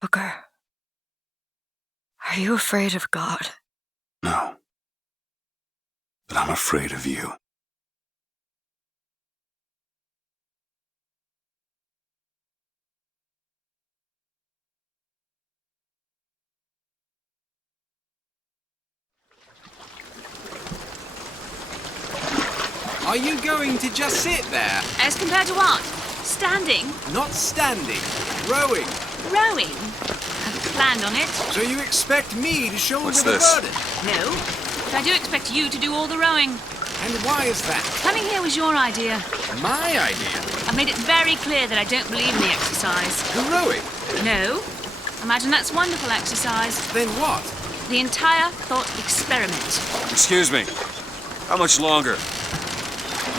Booker, are you afraid of God? No. But I'm afraid of you. Are you going to just sit there? As compared to what? Standing? Not standing. Rowing. Rowing? I've planned on it. So you expect me to shoulder What's the this? burden? No, but I do expect you to do all the rowing. And why is that? Coming here was your idea. My idea? I've made it very clear that I don't believe in the exercise. The rowing? No. Imagine that's wonderful exercise. Then what? The entire thought experiment. Excuse me. How much longer?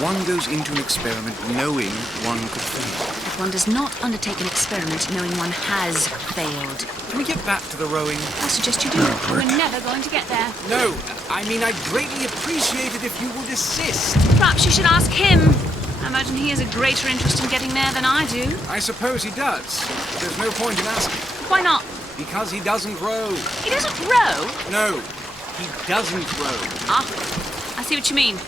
One goes into an experiment knowing one could fail. But one does not undertake an experiment knowing one has failed. Can we get back to the rowing? I suggest you do. We're never going to get there. No, I mean I'd greatly appreciate it if you would assist. Perhaps you should ask him. I imagine he has a greater interest in getting there than I do. I suppose he does. There's no point in asking. Why not? Because he doesn't row. He doesn't row? No, he doesn't row. Ah, I see what you mean.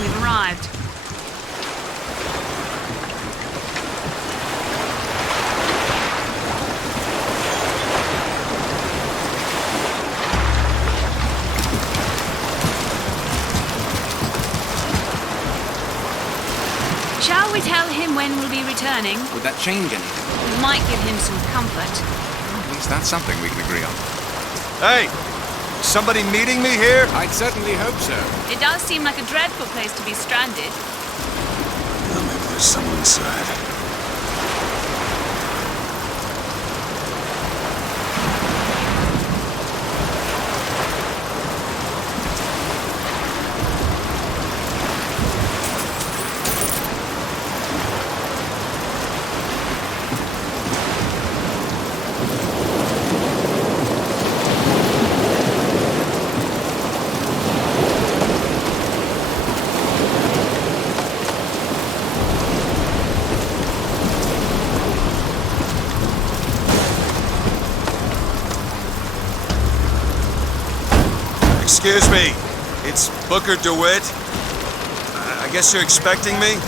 We've arrived. Shall we tell him when we'll be returning? Would that change anything? We might give him some comfort. At least that's something we can agree on. Hey! Somebody meeting me here? I'd certainly hope so. It does seem like a dreadful place to be stranded. Well, maybe there's someone inside. Excuse me, it's Booker DeWitt. I guess you're expecting me?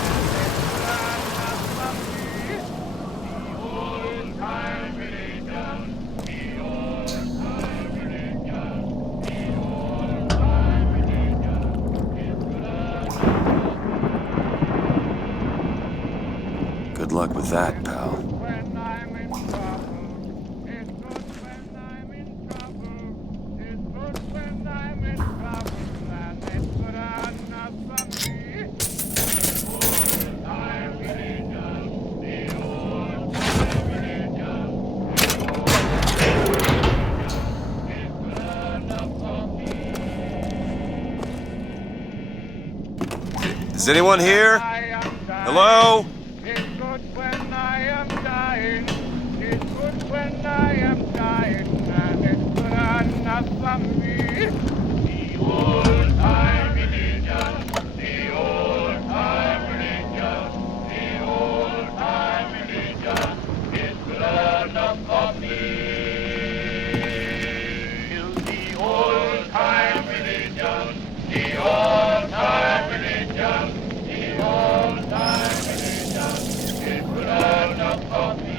Good luck with that, pal. Is anyone here? Hello? It's good when I am dying. It's good when I am dying. And it's good enough for me. The old time religion. The old time religion. The old time religion. It's good enough for me. The old time religion. The old time religion. The old time religion. It's good enough for me.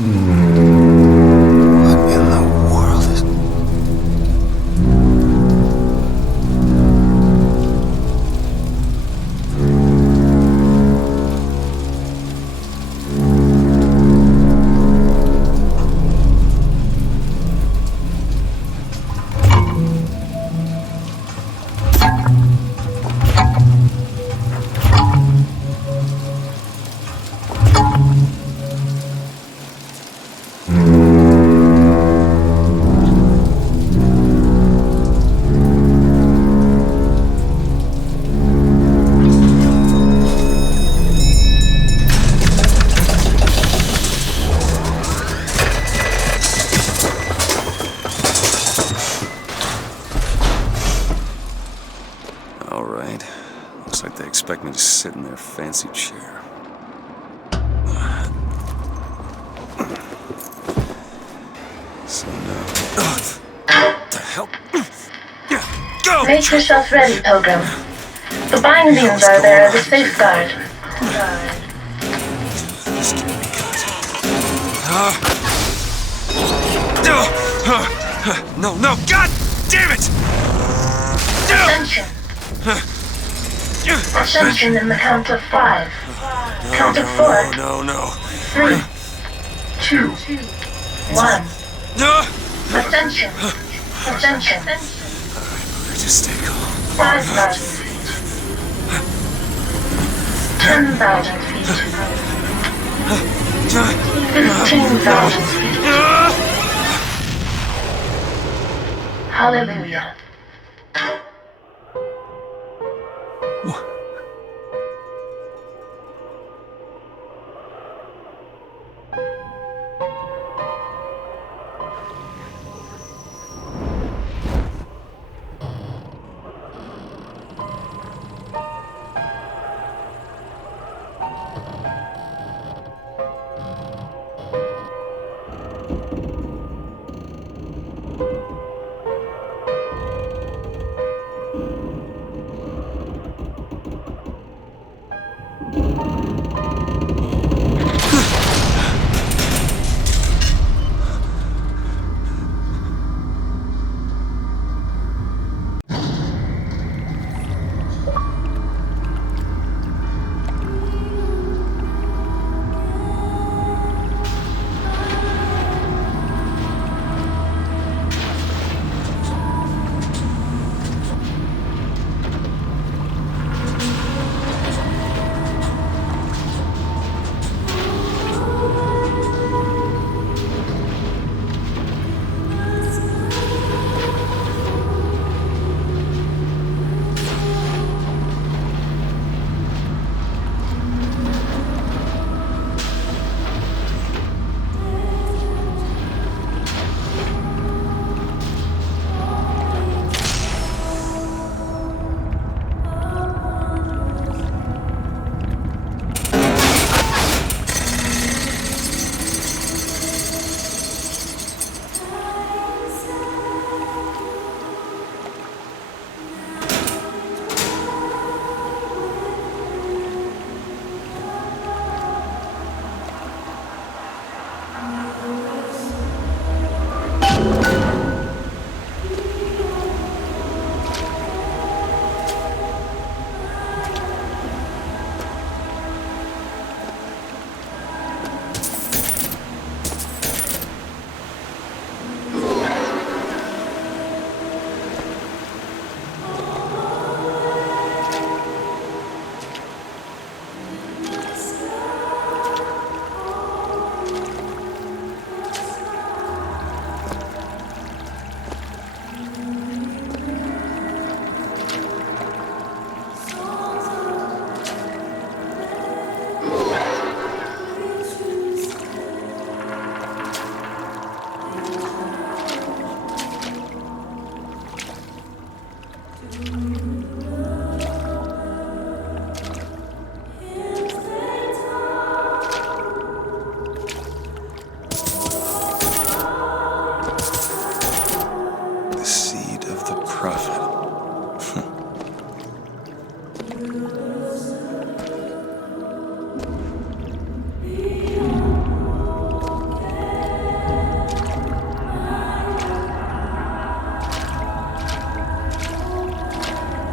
What in the world is... All right. Looks like they expect me to sit in their fancy chair. So now... What the hell? Go! Make yourself ready, Pilgrim. The bindings are there as a safeguard. This can't be good. No, no, God damn it! Ascension. Ascension in the count of 5. Count of 4. No. 3, 2, 1. No! Ascension. Ascension. Just stay calm. 5,000 feet. 10,000 feet. 15,000 feet. Hallelujah.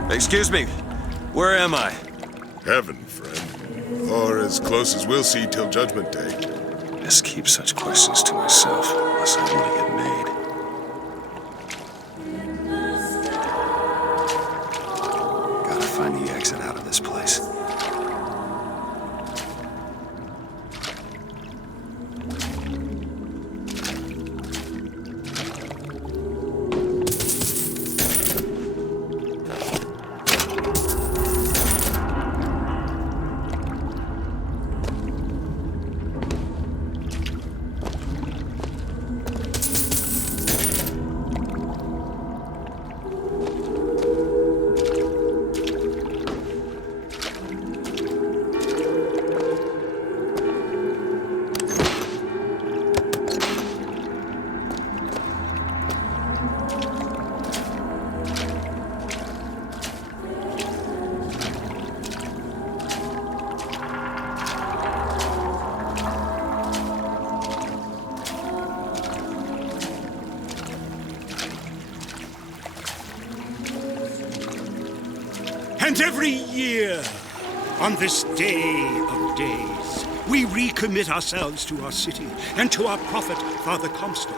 Excuse me. Where am I? Heaven, friend. Or as close as we'll see till Judgment Day. Best keep such questions to myself, unless I want to get made. Gotta find the exit out of this place. And every year, on this day of days, we recommit ourselves to our city and to our prophet, Father Comstock.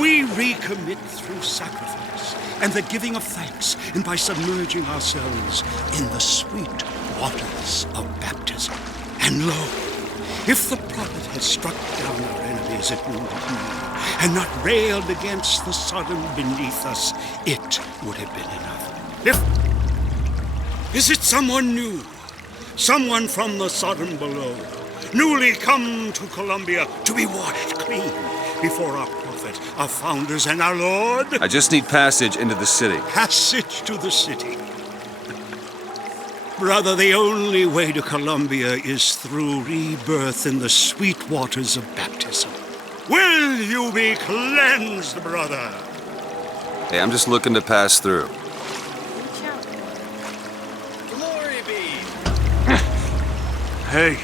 We recommit through sacrifice and the giving of thanks, and by submerging ourselves in the sweet waters of baptism. And lo, if the prophet had struck down our enemies at Wounded Knee and not railed against the Sodom beneath us, it would have been enough. Is it someone new? Someone from the Sodom below, newly come to Columbia to be washed clean before our prophet, our founders, and our Lord? I just need passage into the city. Passage to the city. Brother, the only way to Columbia is through rebirth in the sweet waters of baptism. Will you be cleansed, brother? Hey, I'm just looking to pass through. Hey.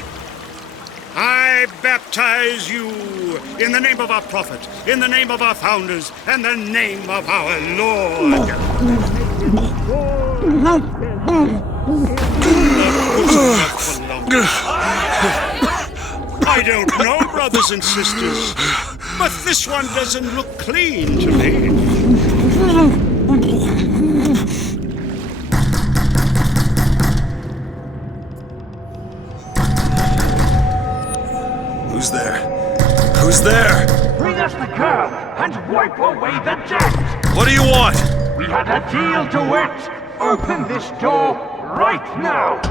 I baptize you in the name of our prophet, in the name of our founders, and the name of our Lord. I don't know, brothers and sisters, but this one doesn't look clean to me. Who's there? Who's there? Bring us the curb and wipe away the debt! What do you want? We had a deal to it! Open this door right now!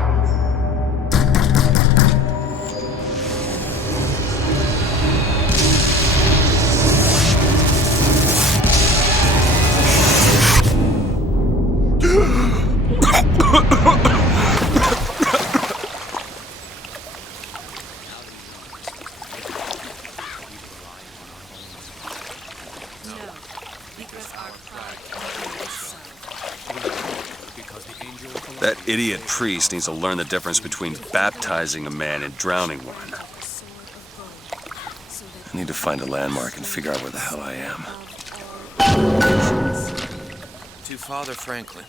That idiot priest needs to learn the difference between baptizing a man and drowning one. I need to find a landmark and figure out where the hell I am. To Father Franklin,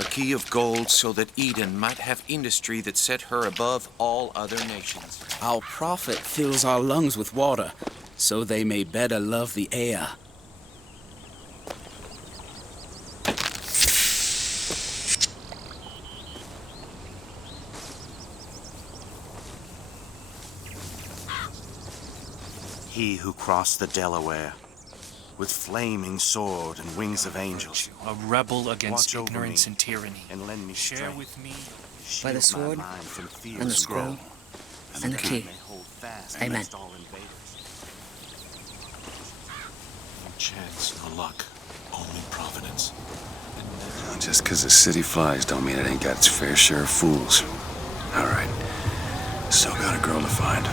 a key of gold so that Eden might have industry that set her above all other nations. Our prophet fills our lungs with water, so they may better love the air. He who crossed the Delaware, with flaming sword and wings of angels, a rebel against watch over ignorance me and tyranny. and lend me Share strength. with me by the Shield my sword mind from fears and the scroll grow, and the that I key. may hold fast Amen. against all invaders. No chance, no luck, only providence. Just 'cause the city flies don't mean it ain't got its fair share of fools. All right. Still got a girl to find.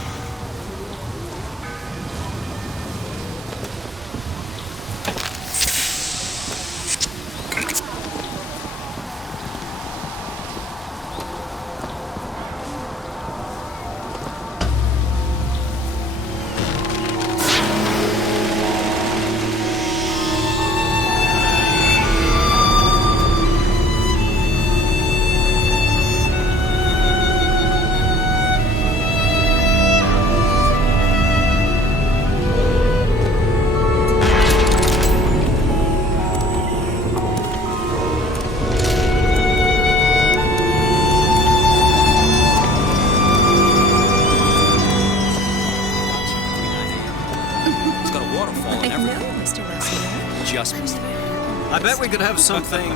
could have something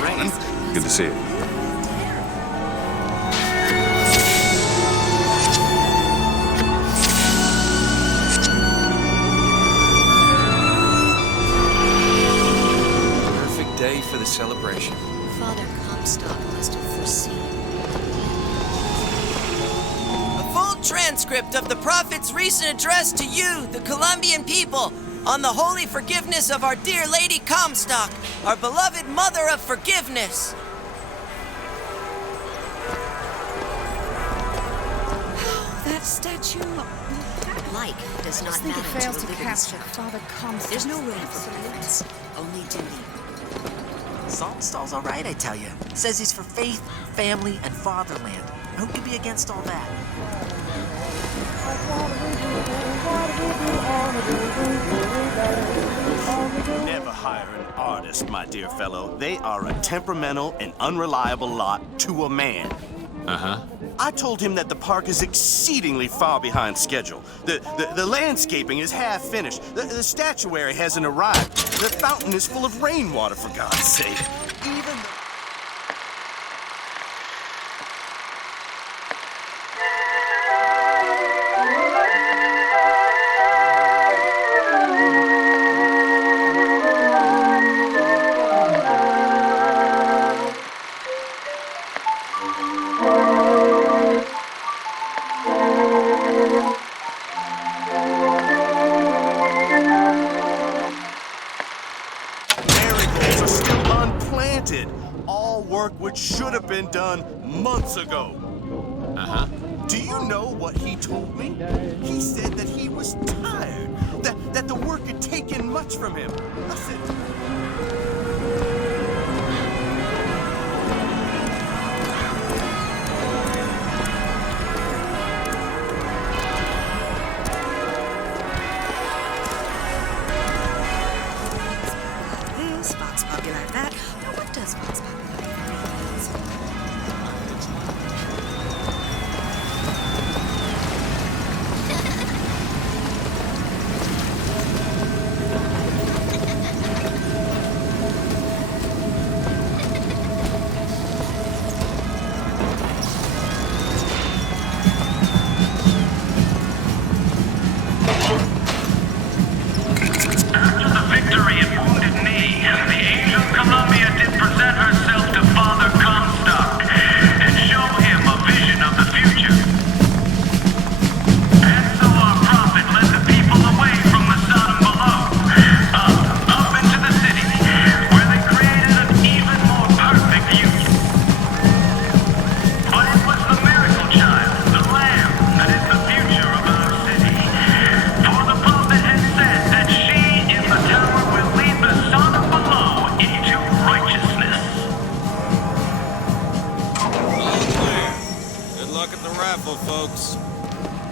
arranged. Good to see you. Perfect day for the celebration. Father Comstock must have foreseen. A full transcript of the Prophet's recent address to you, the Colombian people, on the holy forgiveness of our dear Lady Comstock, our beloved Mother of Forgiveness. That statue... Like does not matter to a living instructor. Father Comstock. There's no room for preference, only duty. Saltonstall's all right, I tell you. Says he's for faith, family, and fatherland. Who could be against all that? Never hire an artist, my dear fellow. They are a temperamental and unreliable lot to a man. Uh-huh. I told him that the park is exceedingly far behind schedule. The landscaping is half finished. The statuary hasn't arrived. The fountain is full of rainwater, for God's sake. Even which should have been done months ago. Uh-huh. Do you know what he told me? He said that he was tired, that the work had taken much from him. I said, This, Vox Populi that. Now what does Vox Populi? Folks.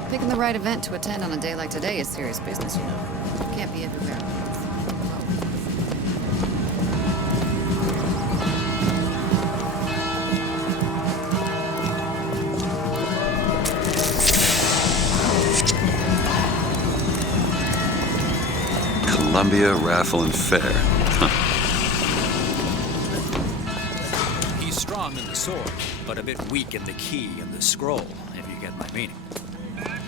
Picking the right event to attend on a day like today is serious business, you know. Can't be everywhere. Columbia Raffle and Fair. He's strong in the sword, but a bit weak in the key and the scroll, if you get my meaning.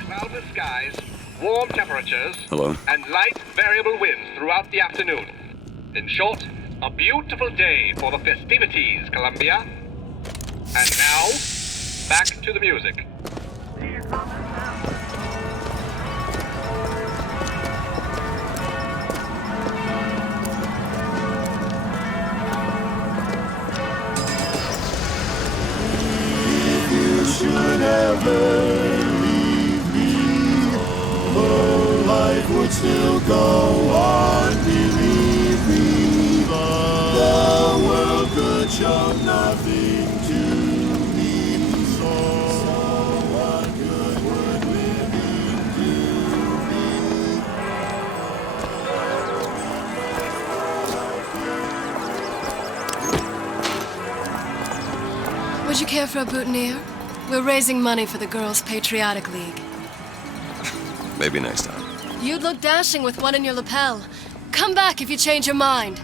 Cloudless skies, warm temperatures, Hello? and light variable winds throughout the afternoon. In short, a beautiful day for the festivities, Columbia. And now, back to the music. Should ever leave me, though life would still go on, believe me, the world could show nothing to me, so what good would living do me? Would you care for a boutonniere? We're raising money for the Girls' Patriotic League. Maybe next time. You'd look dashing with one in your lapel. Come back if you change your mind.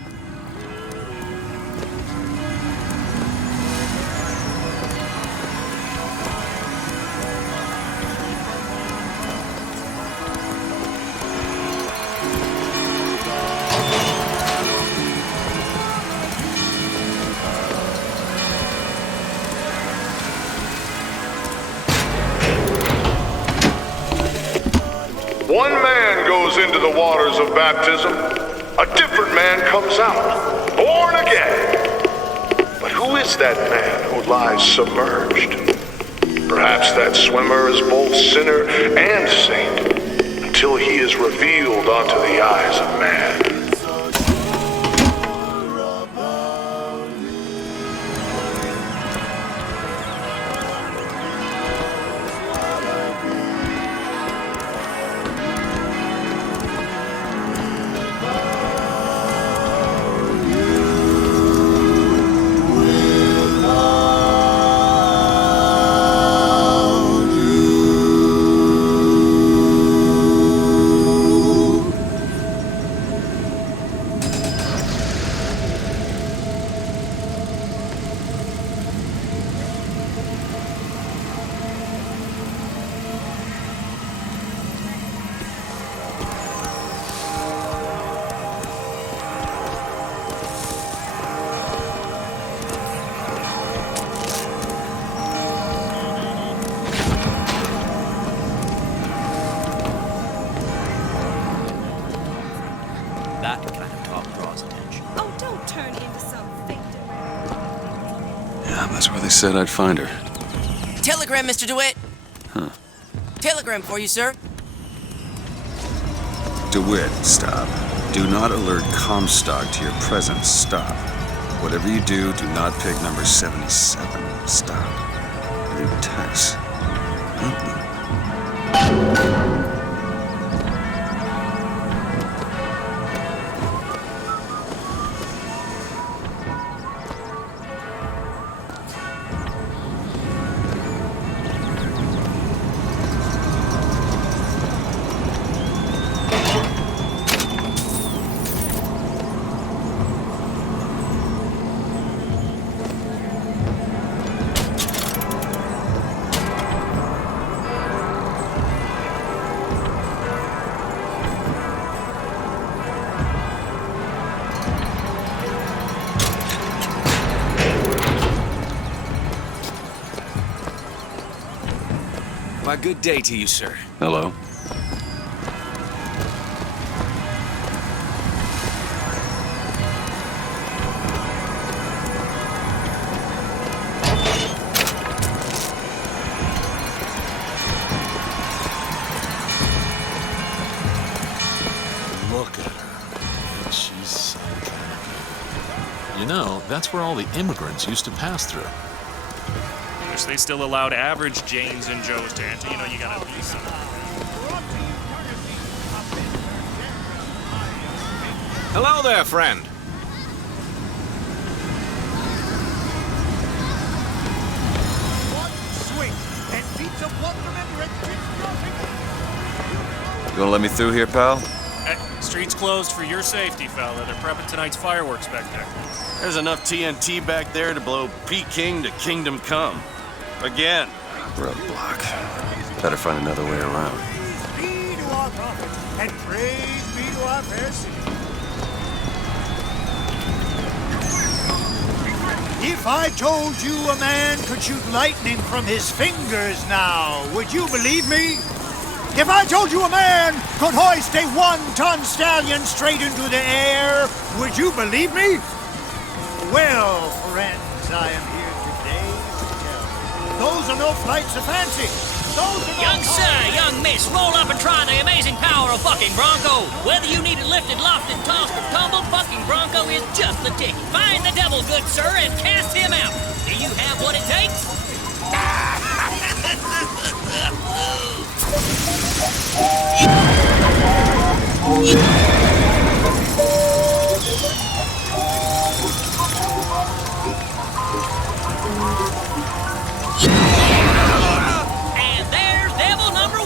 One man goes into the waters of baptism, a different man comes out, born again. But who is that man who lies submerged? Perhaps that swimmer is both sinner and saint, until he is revealed unto the eyes of man. That kind of talk draws attention. Oh, don't turn into some victim. Yeah, that's where they said I'd find her. Telegram, Mr. DeWitt. Huh. Telegram for you, sir. DeWitt, stop. Do not alert Comstock to your presence. Stop. Whatever you do, do not pick number 77. Stop. Leave text. Why, good day to you, sir. Hello. Look at her. She's psycho. You know, that's where all the immigrants used to pass through. Wish they still allowed average Janes and Joes to enter. You know, you gotta be some. Hello there, friend. You gonna let me through here, pal? Streets closed for your safety, fella. They're prepping tonight's fireworks spectacle. There's enough TNT back there to blow Peking to Kingdom Come. Again. Roadblock. Better find another way around. Be to our prophet, and praise be to our fair city. If I told you a man could shoot lightning from his fingers now, would you believe me? If I told you a man could hoist a 1-ton stallion straight into the air, would you believe me? Well, friends, I am here today to tell you. Those are no flights of fancy. Those are no Young sir, young miss, roll up and try the amazing power of Bucking Bronco. Whether you need it lifted, lofted, tossed, or tumbled, Bucking Bronco is just the ticket. Find the devil, good sir, and cast him out. Do you have what it takes? And there's devil number 1.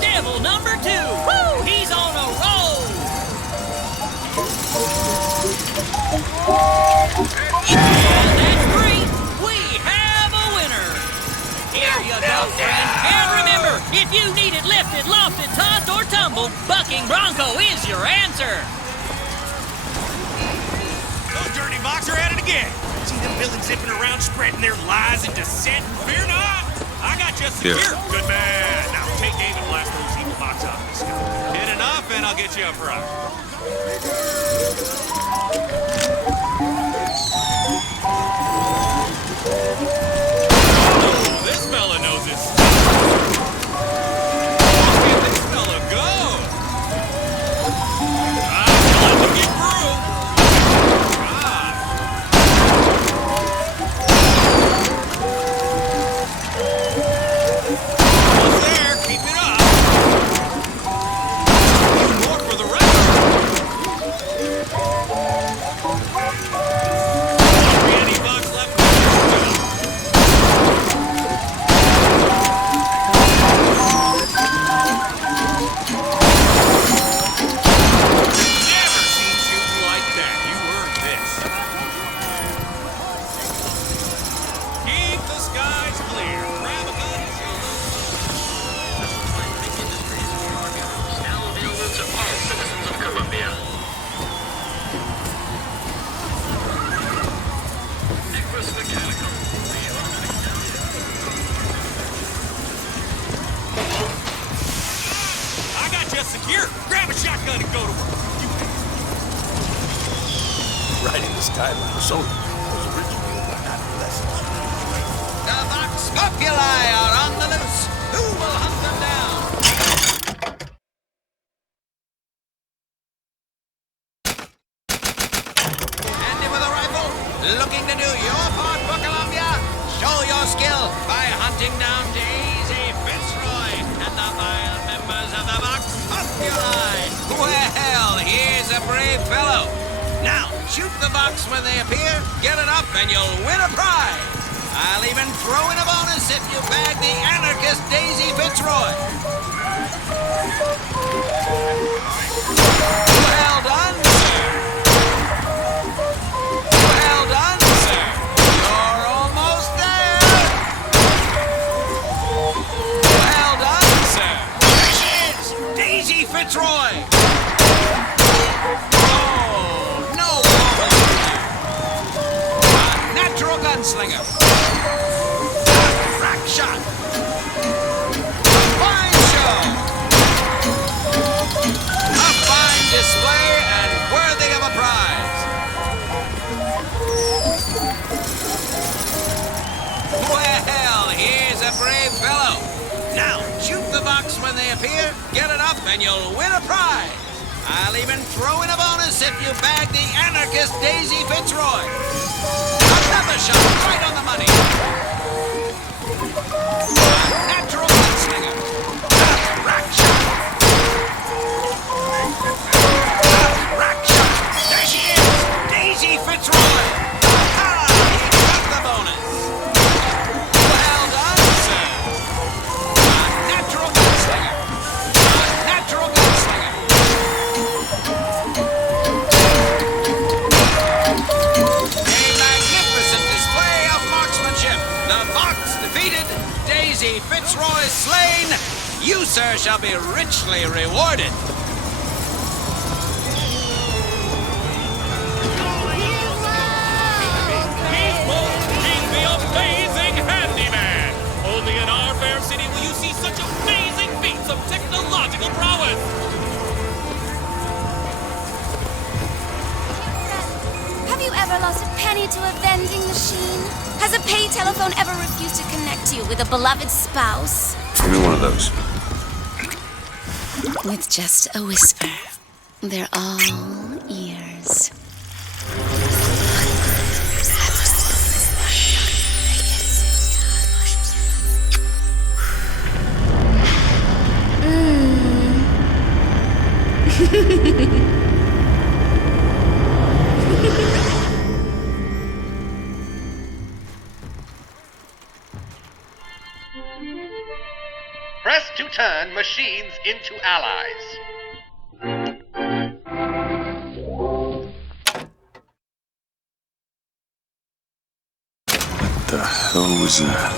Devil number 2. Woo! He's on a roll. And that's 3. We have a winner. Here you go, friend. And remember, if you need it lifted, lofted, tossed, or tumbled, Bucking Bronco is your answer. dirty Vox are at it again. See them villains zipping around, spreading their lies and dissent. Fear not. I got you secure. Yeah. Good man. Now take aim and blast those evil Vox out of the sky. Hit enough, and I'll get you a prize. Oh, this fella knows his stuff. Look at this fella go. Let him get through. Almost there. Keep it up. More for the rest. Any bucks left? Never seen shooting like that. You earned this. Keep the skies clear. Grab a gun and shoot. Now available to all citizens of Columbia. Equus Mechanical. I got you secure. Grab a shotgun and go to work. Riding the skyline was originally about adolescence. The Vox Populi are on the loose. Who will hunt them down? Handy with a rifle, looking to do your part for Columbia? Show your skill by hunting down Daisy Fitzroy and the vile members of the Vox Populi. Well, here's a brave fellow. Now, shoot the Vox when they appear, get it up, and you'll win a prize. I'll even throw in a bonus if you bag the anarchist Daisy Fitzroy. Well done, sir. Well done, sir. You're almost there. Well done, sir. There she is, Daisy Fitzroy. Oh, no woman. A natural gunslinger. Rack shot. Fine show. A fine display and worthy of a prize. Well, here's a brave fellow. Now, shoot the Vox when they appear, get it up, and you'll win a prize. I'll even throw in a bonus if you bag the anarchist Daisy Fitzroy. Another shot right on the money. A natural gunslinger. Rack shot. Rack shot. There she is, Daisy Fitzroy. Ah, he got the bonus. Well done, sir. A natural gunslinger. A natural gunslinger. A magnificent display of marksmanship. The Vox defeated, Daisy Fitzroy slain. You, sir, shall be richly rewarded. He's the amazing handyman! Only in our fair city will you see such amazing feats of technological prowess! Have you ever lost a penny to a vending machine? Has a pay telephone ever refused to connect you with a beloved spouse? Give me one of those. With just a whisper, they're all ears. Press to turn machines into allies. What the hell was that?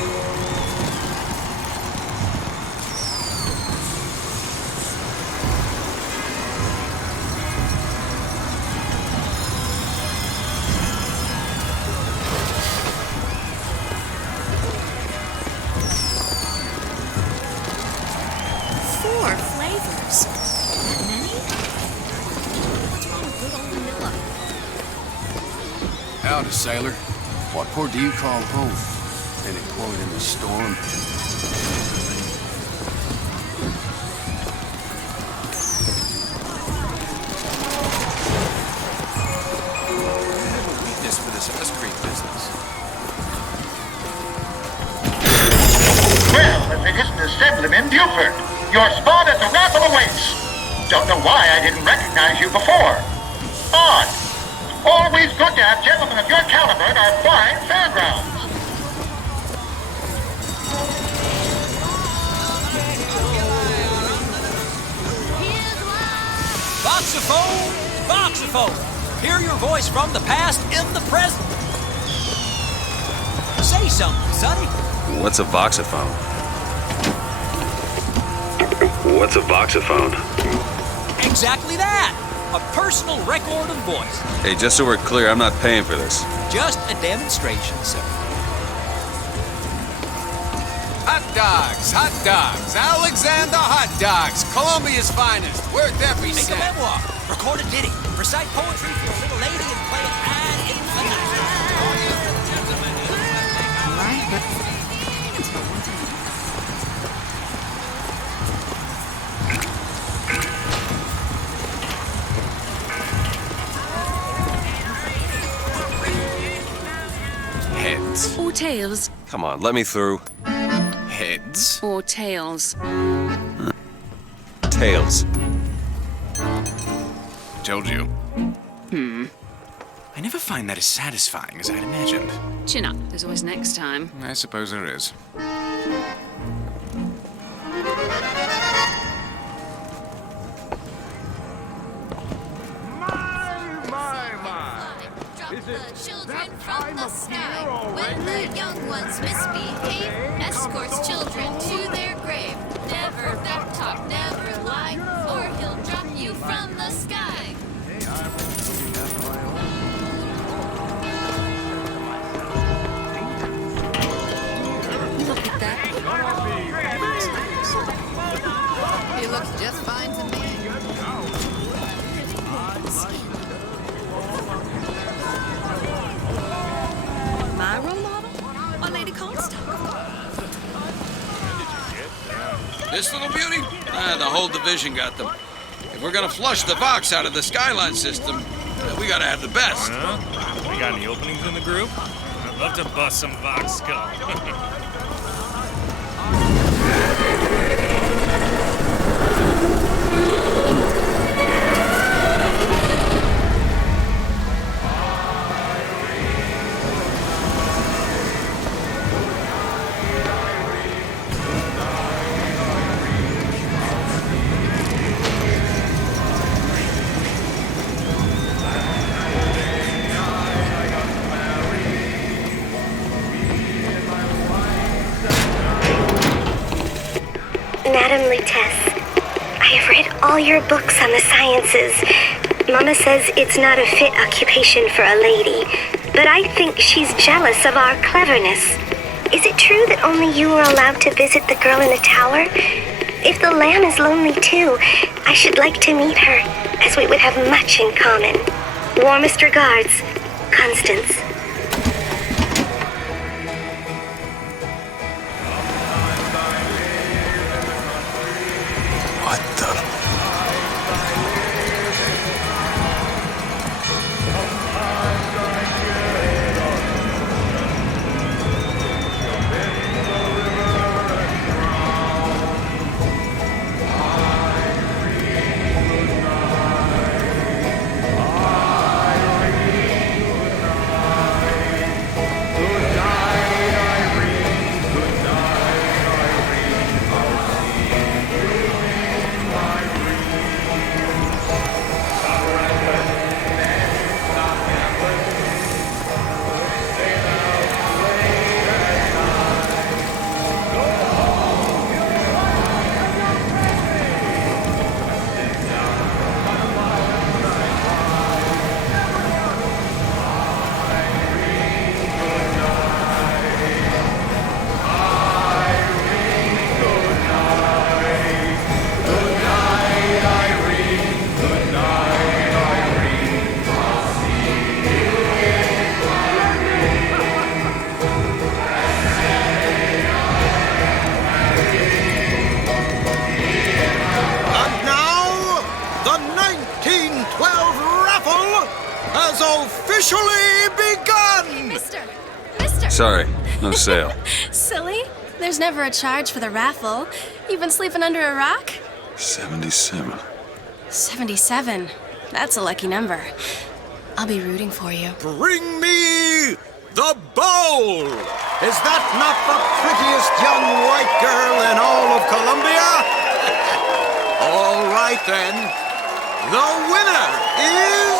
Howdy, sailor. What port do you call home? Any port in the storm? Weakness for this ice cream business. Well, if it isn't Assemblyman Buford, your spot at the raffle awaits. Don't know why I didn't recognize you before. Odd. Always good to have gentlemen of your caliber at our fine fairgrounds. Voxophone! Voxophone! Hear your voice from the past in the present. Say something, Sonny. What's a voxophone? What's a voxophone? Exactly that. A personal record of voice. Hey, just so we're clear, I'm not paying for this. Just a demonstration, sir. Hot dogs, Alexander Hot Dogs, Columbia's finest, worth every Make cent. a memoir, record a ditty, recite poetry for a little lady, and play it ad infinitum. Right, but it's for one time. Heads. Or tails. Come on, let me through. Heads. Or tails. Tails. Told you. I never find that as satisfying as I'd imagined. Chin up. There's always next time. I suppose there is. Drop the children from the sky. When the young ones misbehave, escorts children to their grave. Never back talk, never lie, or he'll drop you from the sky. Look at that. He looks just fine to me. My role model? Or Lady Comstock? This little beauty? The whole division got them. If we're gonna flush the Vox out of the Skyline system, we gotta have the best. We got any openings in the group? I'd love to bust some Vox skull. Madam Lutece, I have read all your books on the sciences. Mama says it's not a fit occupation for a lady, but I think she's jealous of our cleverness. Is it true that only you are allowed to visit the girl in the tower? If the lamb is lonely too, I should like to meet her, as we would have much in common. Warmest regards, Constance. What the? officially begun! Mister! Sorry, no sale. Silly. There's never a charge for the raffle. You've been sleeping under a rock? 77. 77. That's a lucky number. I'll be rooting for you. Bring me the bowl! Is that not the prettiest young white girl in all of Columbia? All right then. The winner is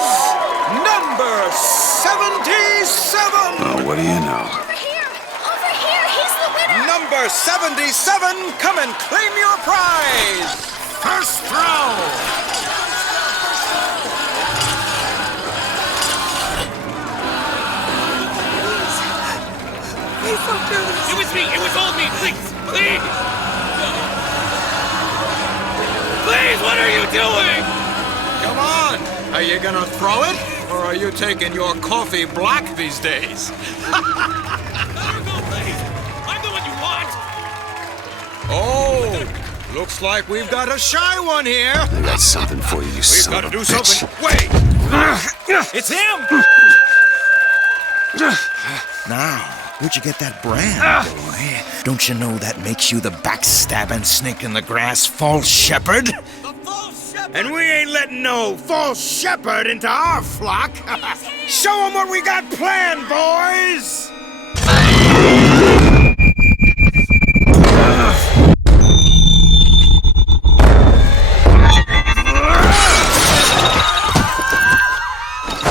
number 77! Oh, what do you know? Over here! He's the winner! Number 77, come and claim your prize! First round! It was me! It was all me! Please! Please! Please, what are you doing? Come on! Are you gonna throw it? Or are you taking your coffee black these days? Marco, please! I'm the one you want! Oh! Looks like we've got a shy one here! I got something for you, you son We've got of to a do bitch. something! Wait! It's him! Now, where'd you get that brand, boy? Don't you know that makes you the backstabbing snake in the grass false shepherd? And we ain't letting no false shepherd into our flock! Show them what we got planned, boys!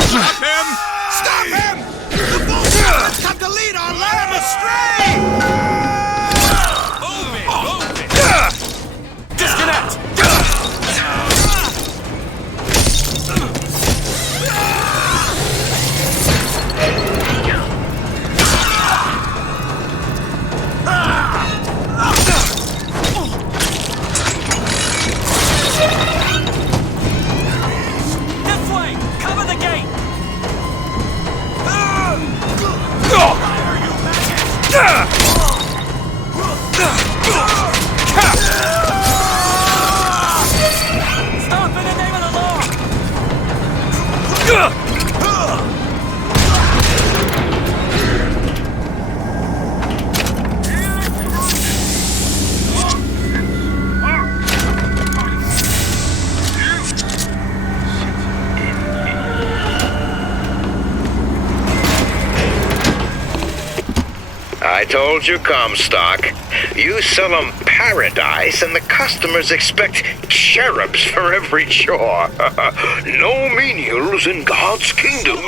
Stop him! Stop him! The bullshit's got to lead our lamb astray! Move it! Disconnect! This way! Cover the gate! Stop in the name of the law! I told you, Comstock. You sell 'em paradise, and the customers expect cherubs for every chore. No menials in God's kingdom.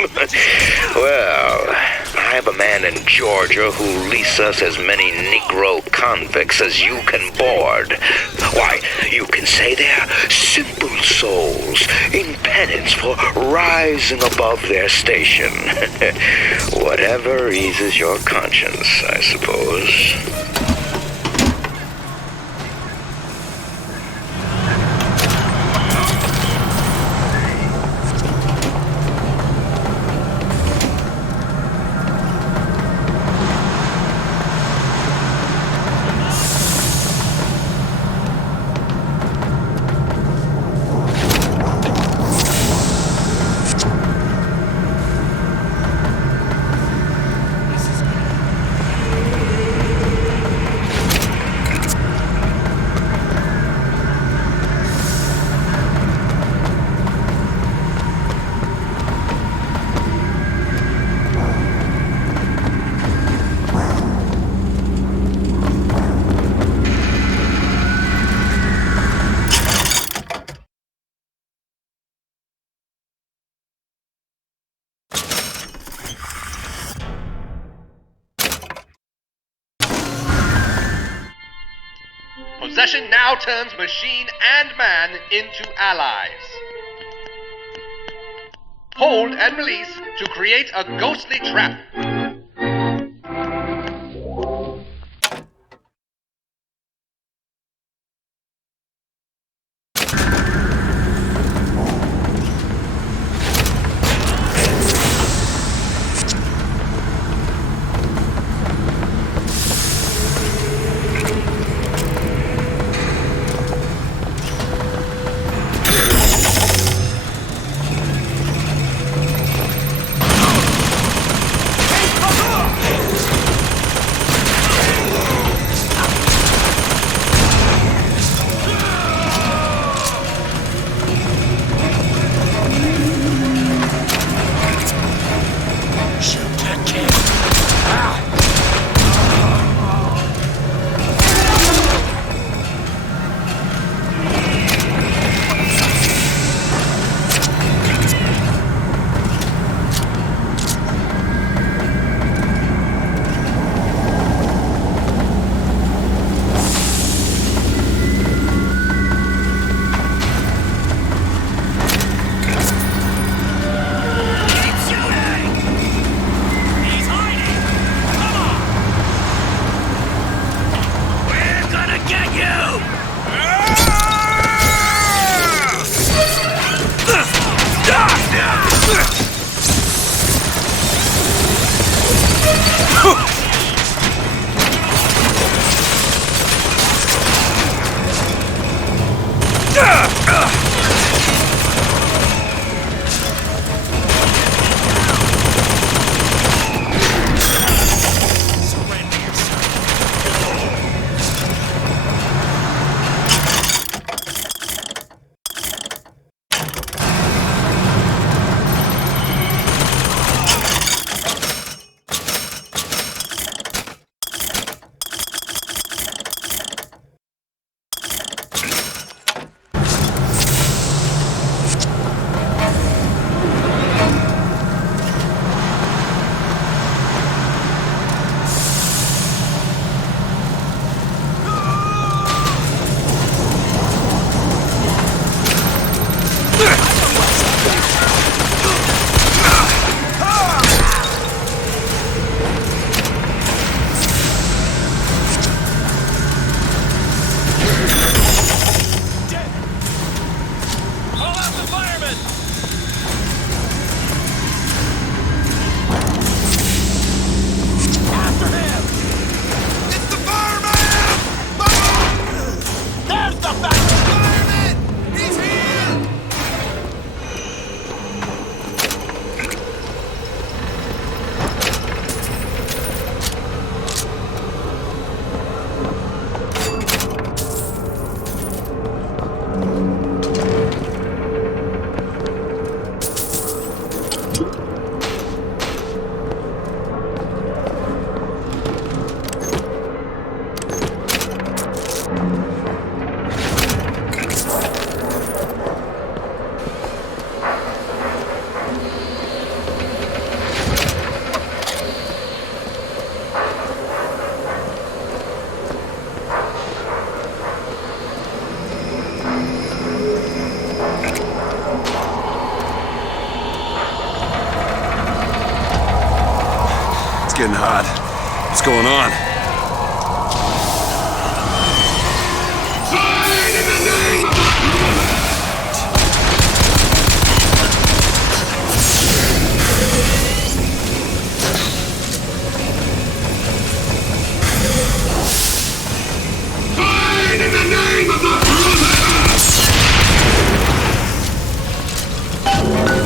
Well, I have a man in Georgia who'll lease us as many Negro convicts as you can board. Why, you can say they're simple souls in penance for rising above their station. Whatever eases your conscience, I suppose. Possession now turns machine and man into allies. Hold and release to create a ghostly trap. Stop the fireman! After him! It's the fireman! There's the fireman! He's here! Getting hot. What's going on?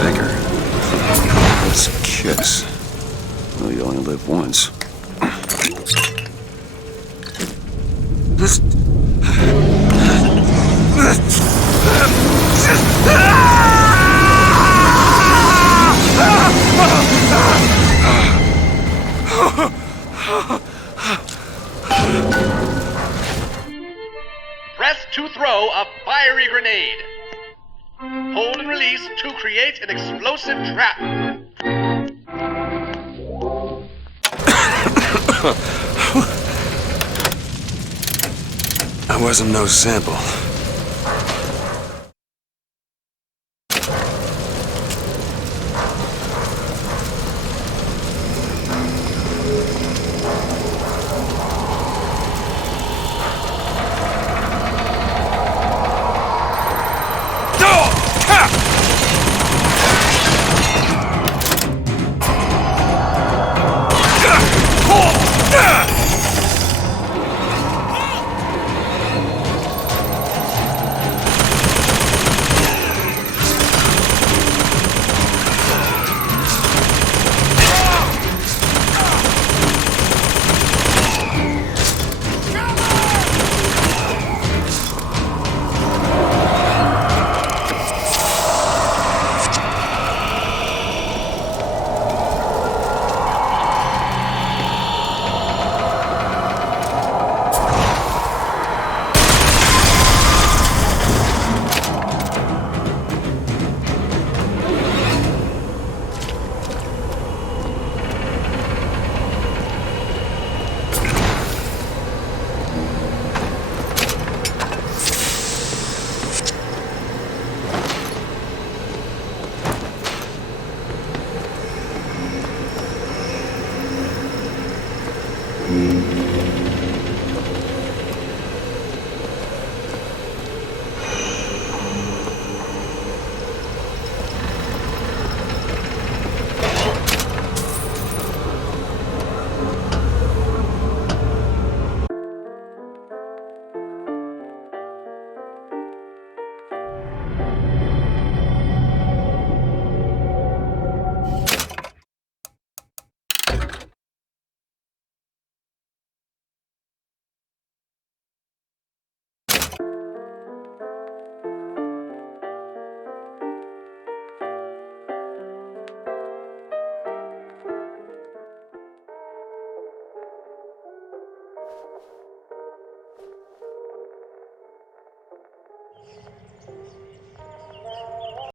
Vicar. Let's kiss. Well, you only live once. Press to throw a fiery grenade. Hold and release to create an explosive trap. I wasn't no sample.